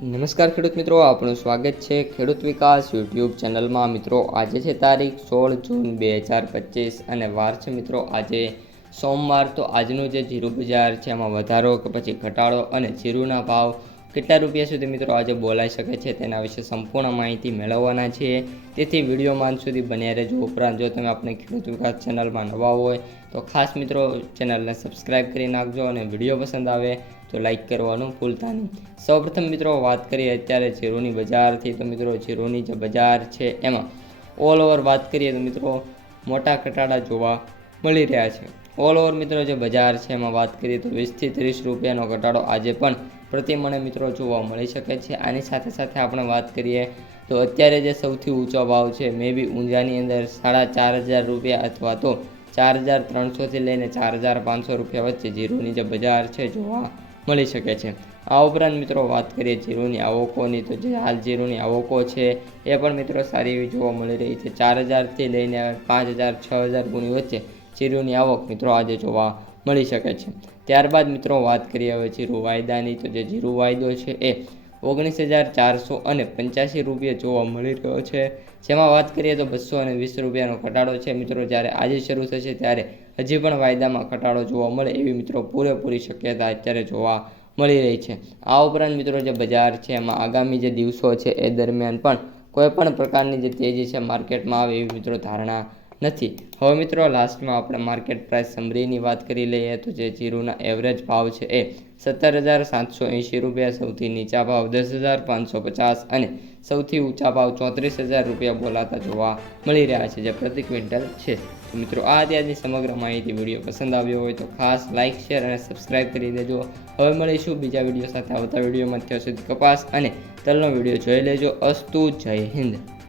નમસ્કાર ખેડૂત મિત્રો, આપનું સ્વાગત છે ખેડૂત વિકાસ યુટ્યુબ ચેનલમાં। મિત્રો આજે છે તારીખ 16 જૂન 2025 અને વાર છે મિત્રો આજે સોમવાર। તો આજનું જે જીરું બજાર છે એમાં વધારો કે પછી ઘટાડો અને જીરુંના ભાવ કેટલા રૂપિયા સુધી મિત્રો આજે બોલાઈ શકે છે તેના વિશે સંપૂર્ણ માહિતી મેળવવાના છીએ, તેથી વિડીયોમાં અંત સુધી બન્યા રહેજો। ઉપરાંત જો તમે આપણે ખેડૂત વિકાસ ચેનલમાં નવા હોય તો ખાસ મિત્રો ચેનલને સબસ્ક્રાઈબ કરી નાખજો અને વિડીયો પસંદ આવે તો લાઈક કરવાનું ભૂલતા નહીં। સૌપ્રથમ મિત્રો વાત કરીએ અત્યારે જીરુંની બજારથી, તો મિત્રો જીરુંની જે બજાર છે એમાં ઓલ ઓવર વાત કરીએ તો મિત્રો મોટા ઘટાડા જોવા મળી રહ્યા છે। ઓલ ઓવર મિત્રો જે બજાર છે એમાં વાત કરીએ તો 20 થી 30 રૂપિયાનો ઘટાડો આજે પણ પ્રતિ મણે મિત્રો જોવા મળી શકે છે। આની સાથે સાથે આપણે વાત કરીએ તો અત્યારે જે સૌથી ઊંચો ભાવ છે મે બી ઊંઝાની અંદર 4500 રૂપિયા અથવા તો 4300થી લઈને 4500 રૂપિયા વચ્ચે જીરુંની જે બજાર છે જોવા મળી શકે છે। આ ઉપરાંત મિત્રો વાત કરીએ જીરુંની આવકોની, તો જે હાલ જીરુંની આવકો છે એ પણ મિત્રો સારી એવી જોવા મળી રહી છે। 4000થી લઈને 5000 6000 ગુણી વચ્ચે જીરુંની આવક મિત્રો આજે જોવા મળી શકે છે। ત્યારબાદ મિત્રો વાત કરીએ હવે જીરું વાયદાની, તો જે જીરું વાયદો છે એ 19485 રૂપિયા જોવા મળી રહ્યો છે, જેમાં વાત કરીએ તો 220 રૂપિયાનો ઘટાડો છે મિત્રો। જ્યારે આજે શરૂ થશે ત્યારે હજી પણ વાયદામાં ઘટાડો જોવા મળે એવી મિત્રો પૂરેપૂરી શક્યતા અત્યારે જોવા મળી રહી છે। આ ઉપરાંત મિત્રો જે બજાર છે એમાં આગામી જે દિવસો છે એ દરમિયાન પણ કોઈ પણ પ્રકારની જે તેજી છે માર્કેટમાં આવે એવી મિત્રો ધારણા નથી। હવે મિત્રો લાસ્ટમાં આપણે માર્કેટ પ્રાઇસ સમરીની વાત કરી લઈએ, તો જે જીરુંના એવરેજ ભાવ છે એ 17780 રૂપિયા, સૌથી નીચા ભાવ 10550 અને સૌથી ઊંચા ભાવ 34000 રૂપિયા બોલાતા જોવા મળી રહ્યા છે જે પ્રતિ ક્વિન્ટલ છે। તો મિત્રો આ ત્યાંની સમગ્ર માહિતી વિડીયો પસંદ આવ્યો હોય તો ખાસ લાઇક શેર અને સબસ્ક્રાઈબ કરી દેજો। હવે મળીશું બીજા વિડીયો સાથે। આવતા વિડીયોમાં ત્યાં સુધી કપાસ અને તલનો વિડીયો જોઈ લેજો। અસ્તુ, જય હિન્દ।